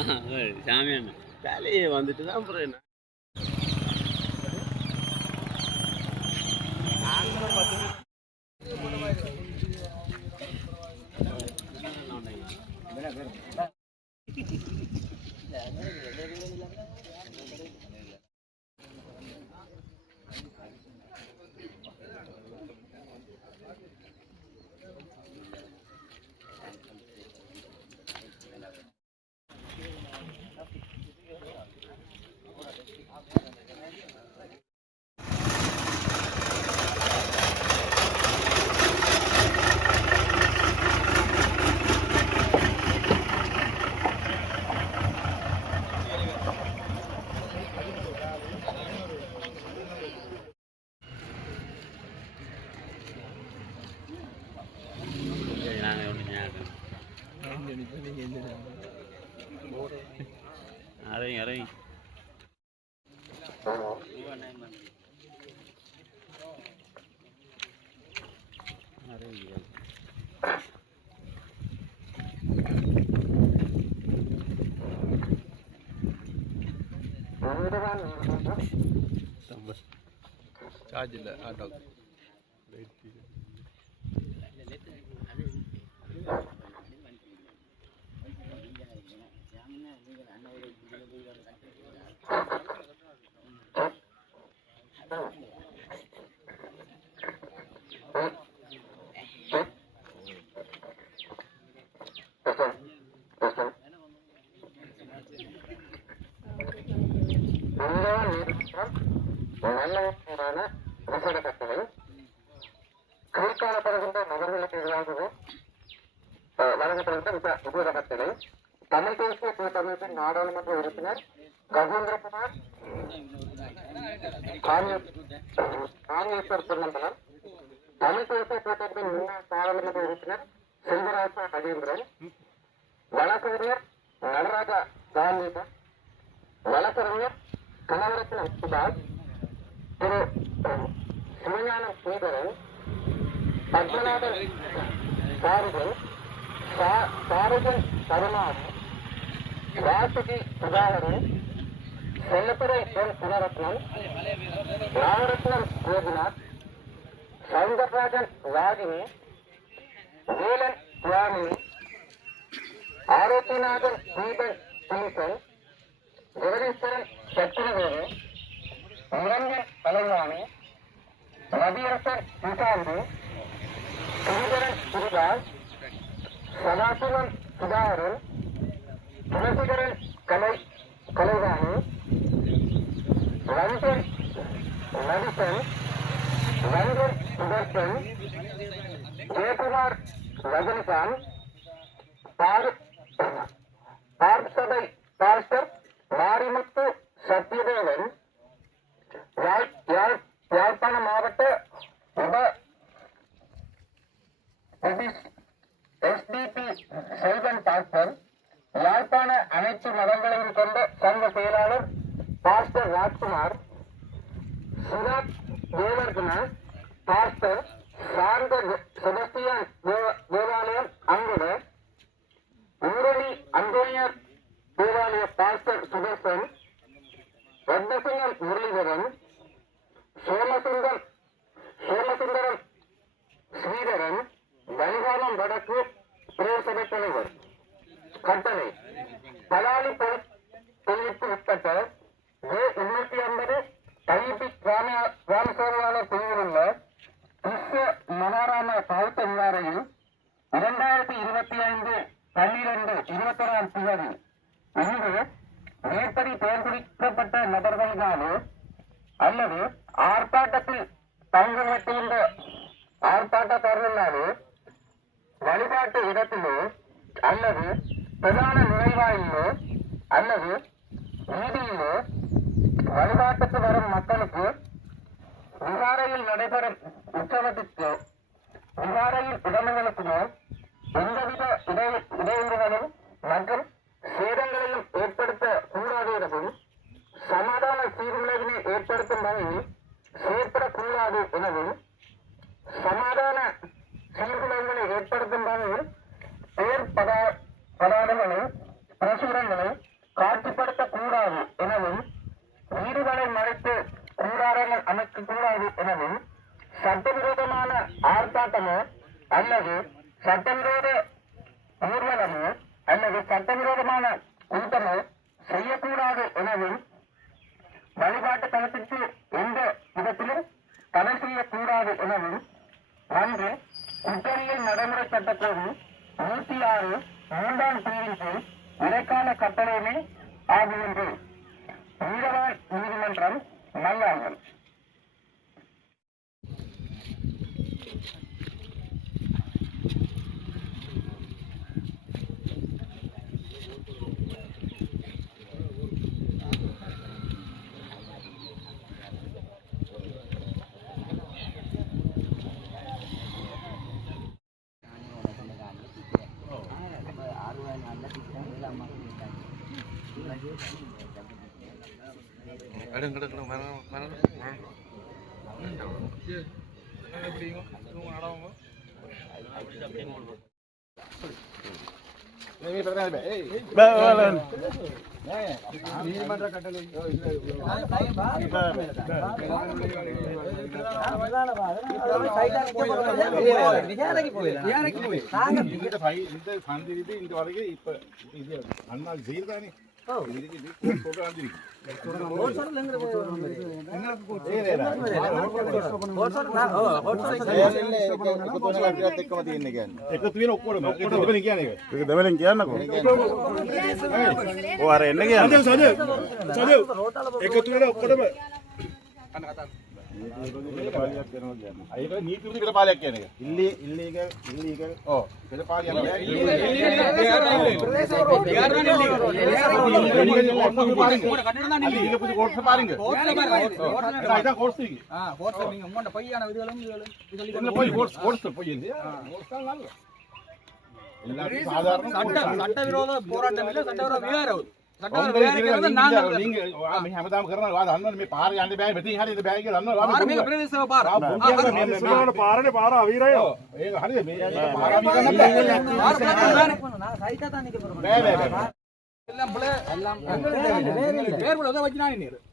சாமியாண்ணா. வேலையை வந்துட்டு தான் அப்புறம் என்ன? அரைங்க அரைங்க அரைங்க சார்ஜ் இல்லை ஆட்டோ Uh. காங்கேஸ்வர் பொன்னம்பலம் தமிழ் தேசிய முன்னாள் நாடாளுமன்ற உறுப்பினர் செல்வராஜா கஜேந்திரன் வழக்கறிஞர் நடராஜா காந்திதன் வழக்கறிஞர் கனகரத்னம் சுபாஷ் திரு சிவஞானம் ஸ்ரீதரன் பத்மநாதன் சாருகன் சாருகன் கருணாஸ் வாசுகி சுதாகரன் செல்லத்துறை என் குணரத்னம் நவரத்னம் கோபிநாத் சவுந்தரராஜன் ராகினி வேலன் சுவாமினி ஆரோக்கியநாதன் தீபன் தீபன் ஜெகதீஸ்வரன் சத்திரவேலு நிரஞ்சன் பழனிசாமி ரவியரசன் சுசாந்தி சுரிதரன் சுரிதாஸ் சதாசிவம் சுதாகரன் துளசிகரன் கலை கலைவாணி ரஞ்சன் நடிசன் வெங்கட் சுதர்சன் ஜெயக்குமார் ரஜினிகாந்த் பார்சபை பாஸ்டர் மாரிமுத்து சத்யதேவன் யாழ்- யாழ்ப்பாண மாவட்ட உப எஸ்டிபி செல்வன் பாஸ்டர் யாழ்ப்பாண அனைத்து மதங்களையும் கொண்ட சங்க செயலாளர் பாஸ்டர் ராஜ்குமார் சுராத் தேவர்குமார் பாஸ்டர் சார்ந்த செபஸ்டியான் தேவாலயம் அங்குட ஊரணி அந்தோனியர் தேவாலய பாஸ்டர் சுதர்சன் ரத்னசிங்கம் முரளிதரன் சோமசுந்தர் சோமசுந்தரம் ஸ்ரீதரன் கங்கானம் வடக்கு பிரேசபை தலைவர் கட்டளை பலாலி பொ- தொழிலுக்கு உட்பட்ட ஏ எண்ணூத்தி ஐம்பது ஐபி கிராம கிராம சேவையாளர் பிரிவில் உள்ள பௌத்த விகாரையில் இரண்டாயிரத்தி இருபத்தி ஐந்து பன்னிரண்டு இருபத்தொராம் திகதி இன்று மேற்படி பெயர் குறிக்கப்பட்ட நபர்களினாலோ அல்லது ஆர்ப்பாட்டத்தில் பங்கு பெற்றிருந்த ஆர்ப்பாட்டக்காரர்களாலோ வழிபாட்டு இடத்திலோ அல்லது பிரதான நுழைவாயிலோ அல்லது வீதியிலோ வழிபாட்டுக்கு வரும் மக்களுக்கு விகாரையில் நடைபெறும் உற்சவத்திற்கு விகாரையில் இடங்களுக்குமோ எந்தவித இடை இடையூறுகளும் மற்றும் சேதங்களையும் ஏற்படுத்த கூடாது எனவும் சமாதான சீர்குலைவினை ஏற்படுத்தும் வகையில் செயற்படக்கூடாது எனவும் சமாதான சீர்குலைவுகளை ஏற்படுத்தும் வகையில் பெயர் பதா பதார்த்தங்களை பிரசுரங்களை காட்சிப்படுத்தக்கூடாது எனவும் வீடுகளை மறைத்து கூடாரங்கள் அமைக்கக்கூடாது எனவும் சட்டவிரோதமான ஆர்ப்பாட்டமோ அல்லது சட்டவிரோத ஊர்வலமோ அல்லது சட்டவிரோதமான கூட்டமோ செய்யக்கூடாது எனவும் வழிபாட்டு தளத்திற்கு எந்த விதத்திலும் தடை செய்யக்கூடாது எனவும் ஒன்று குற்றவியல் நடைமுறை சட்டக்கோடு நூத்தி ஆறு மூன்றாம் பிரிவின் கீழ் இடைக்கால கட்டளையுமே ஆகுகின்றது நீதவான் நீதிமன்றம் நல்லார்கள் எப்படிங்க ஆடவங்க இந்த சந்தி இது இந்த வரைக்கும் இப்ப இது அண்ணா இதுக்கு එකතුවෙන ඔක්කොටම. ඔක්කොට දෙවලින් කියන්නේ ඒක. ඒක දෙවලින් කියන්නකෝ. ඔය අර එන්න කියන්නේ. සජේ සජේ සජේ එකතුවෙන ඔක්කොටම. අන්න කතාව சட்டவிரோத போராட்டம் இல்லை சட்டவிரோத விகாரம். நீங்க මේ හැමදාම කරනවා වාද අන්න මේ පාර යන්න බෑ මෙතන හරි ඉත බෑ කියලා අන්න මේක ප්‍රදේශව පාර පාරනේ පාර අවීරය ඒක හරිද මේ පාර අවීරය බෑ බෑ බෑ எல்லாம் பிள்ளை எல்லாம் பேர் கூட உதவ வச்சுனா நீர் இதை நீ கடை கடை கடை பேர் உதவ உதவ தேவையில்லை நம்ம நம்ம இதுல கட்சியே வருது கட்சியே வருது இதுல ஒரு தடவை பேர் இல்ல ரெண்டு பேர் பேர் என்ன பிள்ளை கையெட்டு தமிழர் சொத்து கையெட்டு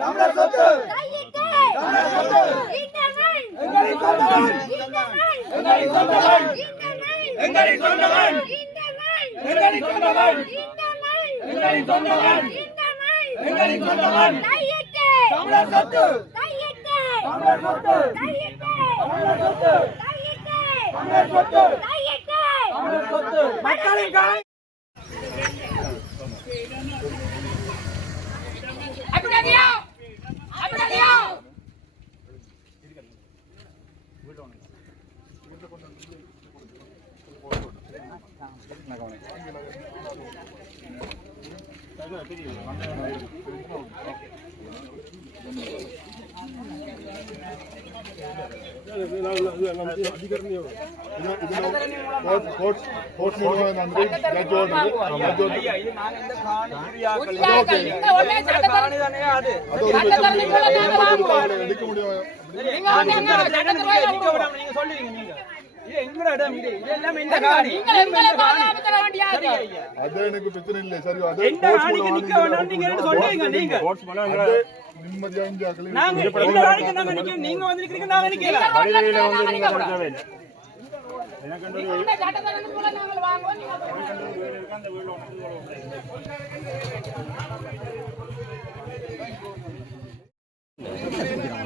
தமிழர் சொத்து தமிழர் சொத்து. எங்களின் சொந்தங்கள் எங்களின் சொந்தங்கள் எங்களின் சொந்தவன் எங்களின் சொந்தவன் எங்களின் சொந்தவன் எங்களின் சொந்தவன் தமிழர் சொத்து. தமிழர் சொத்து. தமிழர் சொத்து. தமிழர் சொத்து. தமிழர் சொத்து மக்களின் சட்டத்தரணி சட்டத்தரணிக்குள்ள நாங்க வாங்குவோம். அது எனக்கு பிரச்சனை இல்லை சரி வேண்டாம் நீங்க என்ன சொல்றீங்க நீங்க. அது நிம்மதியா இங்க ஆக்கல நாங்க எந்த காணிக்கு நாங்க நிக்க நீங்க வந்து நிக்கிறீங்க நாங்க நிக்கல இந்த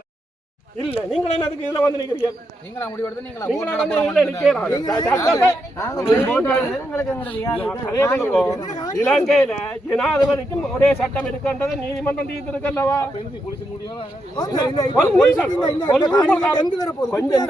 இல்ல நீங்க என்ன அதுக்கு இதுல வந்து நிக்கிறீங்க நீங்களா முடிவெடுத்து நீங்களா நீங்க வந்து இதுல நிக்கிறாங்க இலங்கையில ஜனாதிபதிக்கும் ஒரே சட்டம் இருக்கின்றது நீதிமன்றம் தீர்த்திருக்கல்லவா கொஞ்சம்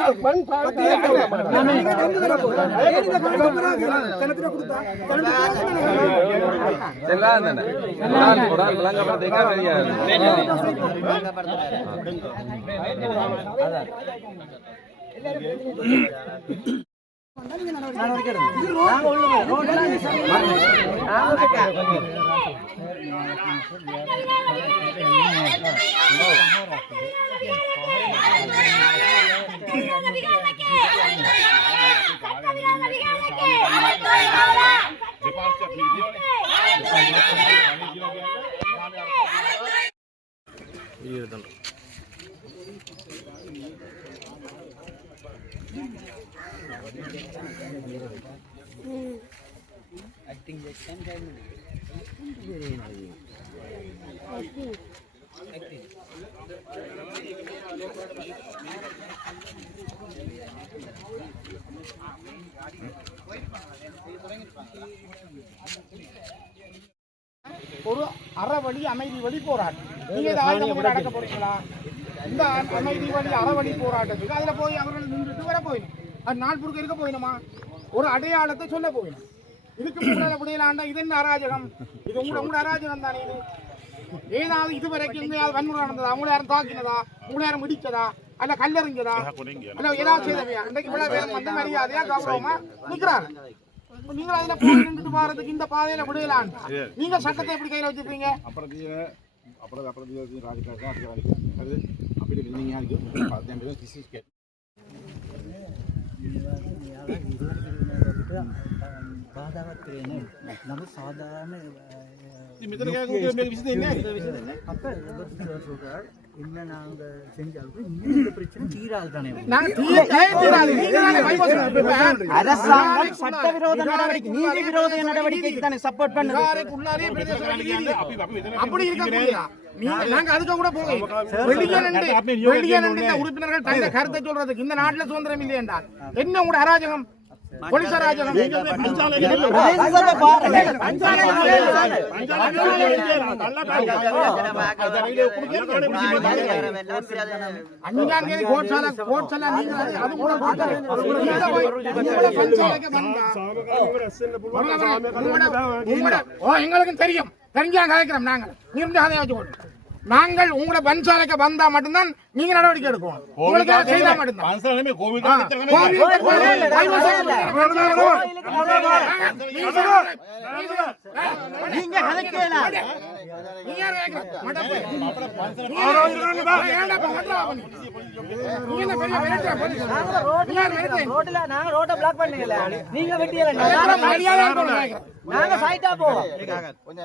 ഇരുപത്തിരണ്ട് ஒரு அறவழி அமைதி வழி போராட்டம். நீங்க இதை ஆயுதம் கூட அடக்க போறீங்களா? இந்த அமைதி வழி அறவழி போராட்டத்துக்கு அதுல போய் அவர்கள் நின்றுட்டு வர போயிடும் அது நாள் இருக்க போயிடுமா ஒரு அடையாளத்தை சொல்ல போயிடும் இதுக்கு முன்னால முடியலாண்டா இது என்ன அராஜகம்? இது உங்களோட உங்களோட அராஜகம் தானே இது? ஏதாவது இதுவரைக்கும் எங்கேயாவது வன்முறை நடந்ததா? உங்களை யாரும் தாக்கினதா? உங்களை யாரும் முடிச்சதா அல்ல கல்லறிஞ்சதா? அல்ல ஏதாவது செய்தவையா? இன்றைக்கு இவ்வளவு பேரும் வந்து மரியாதையா கௌரவமா நிக்கிறாரு. நீங்க அதுல நின்றுட்டு போறதுக்கு இந்த பாதையில விடுதலான் நீங்க சட்டத்தை எப்படி கையில வச்சிருக்கீங்க அப்புறம் அப்புறம் அப்புறம் ராஜகாரா அது அப்படி ඉහාට පාදයෙන් බෙද කිසි කෙ බාධාවත් කරේ නමුත් සාධාරණ ඉතින් මෙතන ගියාම මේක විසඳෙන්නේ නැහැ அப்ப இல்ல நாங்க செஞ்சாலும் இந்த பிரச்சனை தீராது தானே நாங்க தீ- ஏன் தீராது? நீங்க தானே கைவசம் அரசாங்கம் சட்டவிரோத நடவடிக்கை நீதி விரோத நடவடிக்கைக்கு தானே சப்போர்ட் பண்ணுது உள்ளாரே உள்ளாரே பிரதேச வழி நீதி. அப்படி இருக்க முடியா நீங்க நாங்க அதுக்கு கூட போகல வெளியே நின்று வெளியே நின்று இந்த உறுப்பினர்கள் தந்த கருத்தை சொல்றதுக்கு இந்த நாட்டுல சுதந்திரம் இல்லை என்றால் என்ன உங்களோட அராஜகம் நீங்க. நீங்க எங்களுக்கும் தெரியும் தெரிஞ்சா கலைக்கிறோம் நாங்கள் இருந்து அதை வச்சு போட்டு நாங்கள் உங்களை பன்சாலைக்கு வந்தா மட்டும்தான் நீங்க நடவடிக்கை எடுக்கணும். உங்களுக்கு செய்தா மட்டும்தான். நீங்க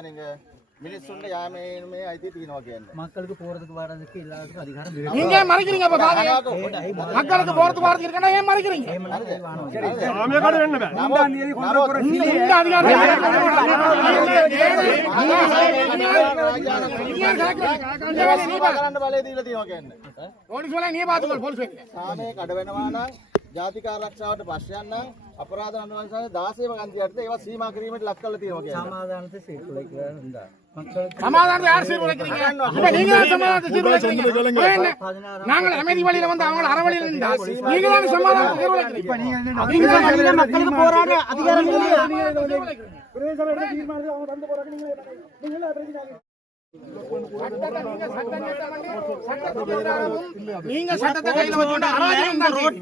நீங்க கொஞ்சம் நீங்க மினிஸ்டர் யாமே ஐடி தீனோ කියන්නේ மக்களுக்கு போறதுக்கு வர்றதுக்கு எல்லாத்துக்கும் அதிகாரம் இருக்கு. நீங்க ஏன் மறைக்கிறீங்க இப்ப பாதையை? மக்களுக்கு போறது போறதுக்கு இருக்கா ஏன் மறைக்கிறீங்க இந்த இந்த அதிகாரம் நீ யார் கேக்குற? இந்த வேலையை நீ பாரு. කරන්න බලය දීලා තියෙනවා කියන්නේ போலீஸ் வேலையை நீ பாத்துக்கோ போலீஸ் வேலையை. සාමය කඩ වෙනවා නම් ජාතික ආරක්ෂාවට ප්‍රශ්නයක් නම් අපරාධ අනුවංශයේ 16 වගන්තියට ඒවා සීමා කිරීමට ලක් කරලා තියෙනවා කියන්නේ சமாதானத்தை சீர்குலைக்கிறார் இருந்தா மக்களுக்கு சமாதானத்தை யார் சீர்குலைக்கிறீங்க நீங்க தான் சமாதானத்தை சீர்குலைக்கிறீங்க நாங்கள் அமைதி வழியில வந்து அவங்க அறவழியில இருந்தா நீங்க தான் சமாதானத்தை சீர்குலைக்கிறீங்க மக்களுக்கு போராட அதிகாரம் இல்லையா? சட்டத்தை நீங்க கையில வச்சுட்டு அராஜகம் தான் செய்யுங்க.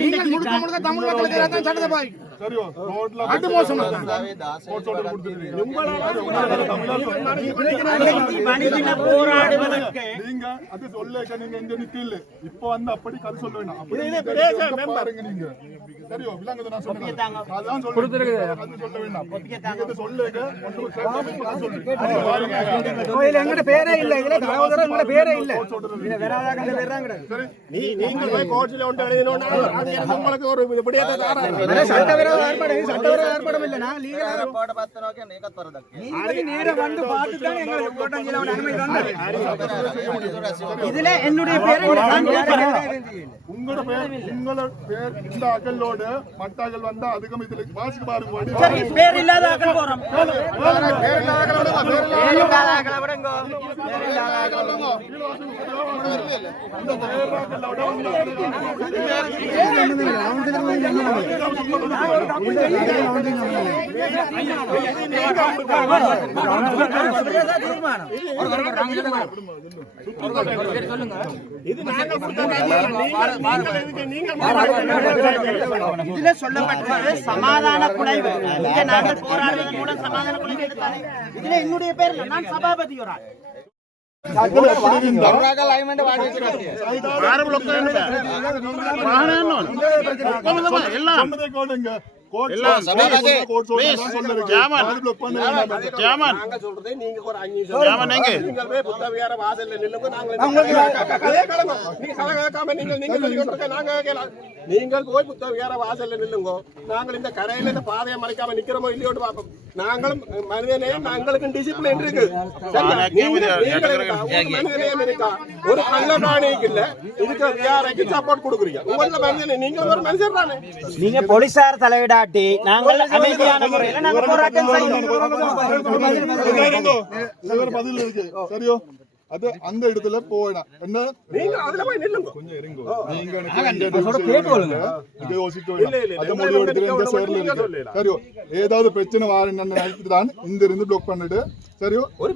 நீங்க முழுக்க முழுக்க தமிழ் மக்களுக்கு சட்டத்தை பாய்க்கும் அது மோசமா. நீங்க அது சொல்லேக்க நீங்க எங்க நிக்கல இப்ப வந்து அப்படி கதை சொல்ல வேண்டாம் அப்படி நீங்க பாருங்க நீங்க. சரியோ விலங்குது நான் சொன்னேன் அதான் சொல்றேன். அது சொல்ல வேண்டாம் நீங்க இதை சொல்லேக்க ஒன்று கேட்காம இப்ப நான் சொல்றேன். பாருங்க. எங்கட பேரே இல்ல. இதுல சகோதரர் எங்கட பேரே இல்ல. இது வேறாத கண்ட பேர் தான் கிடையாது நீ நீங்க போய் கோர்ட்ல ஒன்று எழுதினோன்னா அது எனக்கு உங்களுக்கு ஒரு விடயத்தை தாராங்க. ನ್ಯಾಯಪರವಾದ ಏರ್ಪಾಡ ಸಟ್ಟವರ ಏರ್ಪಾಡ ಇಲ್ಲ ನಾ ಲೀಗಲ್ ಪಾಠ ಬರ್ತನೋಕೆ ನೇಕತ್ವರದಕ್ಕೆ ನೀ ನೇರ வந்து பார்த்து தான் எங்க ரிப்போர்ட் அஞ்சல அவன் அனுமதி தந்தார். இதுல என்னுடைய பேர் உங்களோட பேர் உங்களோட பேர் இந்த அகலோட மட்டாகல் வந்தா அதுக்கும் இதுல வாசிக்கு பாருங்க சரி பேர் இல்லாத அகல் போறோம். பேர் இல்லாத அகலோட பேர் இல்லாத அகல விடுங்க. பேர் இல்லாத அகலோட இந்த பேர் அகலோட பேர் இல்லாத அகலோட இதுல சொல்லப்பட்டது சமாதான குலைவு நாங்கள் போராடுவதன் மூலம் சமாதான குலைவு எடுத்தாலே. இதுல என்னுடைய பேர் நான் சபாபதி ஒரு ஆள். நாங்க சொல்றதே நீங்கள் போய் புத்த விகார வாசல்ல நில்லுங்க. நாங்கள் இந்த கரையில இந்த பாதையை மறைக்காம நிக்கிறோமோ இல்லையோட்டு பார்ப்போம். நாங்களும் மனிதநேயம் எங்களுக்கு டிசிப்ளின் இருக்கு. மனிதநேயம் இருக்கா? ஒரு கள்ள பிராணிக்கு இல்ல. இதுக்கு விகாரைக்கு சப்போர்ட் கொடுக்குறீங்க? உங்கள மனிதனே நீங்க ஒரு மனுஷர் தானே. நீங்க போலீசார் தலையிடாட்டி நாங்கள் அமைதியான முறையில நாங்க போராட்டம் செய்யணும் பதில் இருக்கு சரியோ அது அந்த இடத்துல போயிடும் என்ன நீங்க அதுல போய் நில்லுங்க ஏதாவது பிரச்சனை வரணும்னு நினைச்சிட்டு தான் இந்த இருந்து ப்ளாக் பண்ணிட்டு சரியோ ஒரு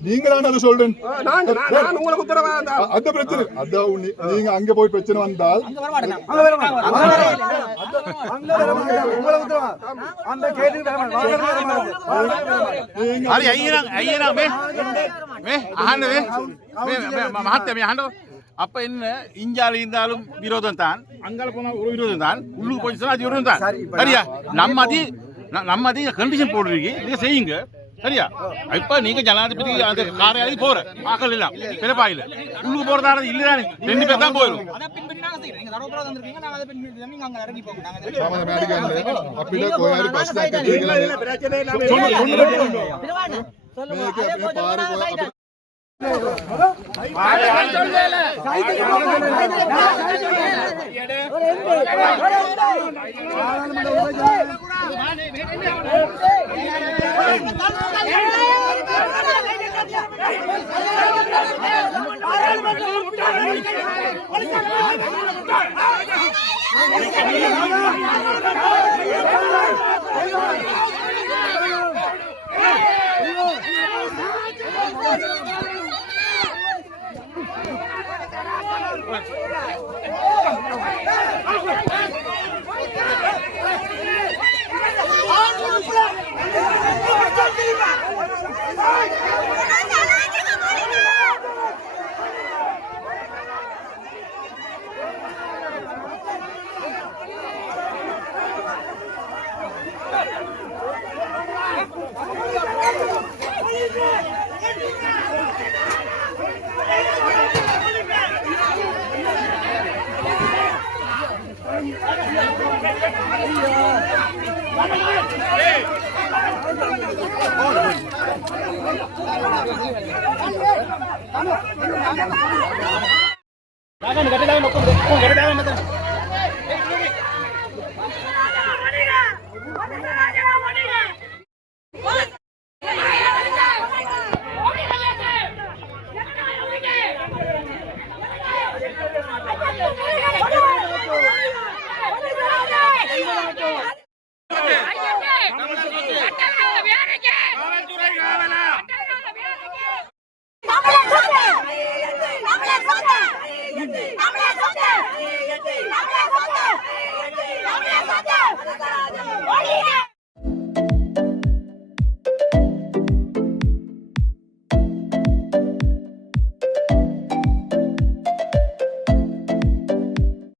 நீங்க சொல்றேன் நான் நான் உங்களுக்கு உத்தரவா நீங்க அங்க போய் பிரச்சனை வந்தால் மாத்தமே ஆண்டவர். அப்ப என்ன? இஞ்சால இருந்தாலும் விரோதம் தான். அங்கால போனா ஒரு விரோதம் தான். உள்ளுக்கு போயிடுச்சுன்னா அது விரோதம் தான். சரியா? நம்ம அது நம்ம அது கண்டிஷன் போடுறீங்க. இதை செய்யுங்க. சரியா? இப்ப நீங்க ஜனாதிபதி அந்த காரியாலயம் இல்லாம මේක கட்டிடாங்க மக்கள் கட்டிடாங்க மக்கள்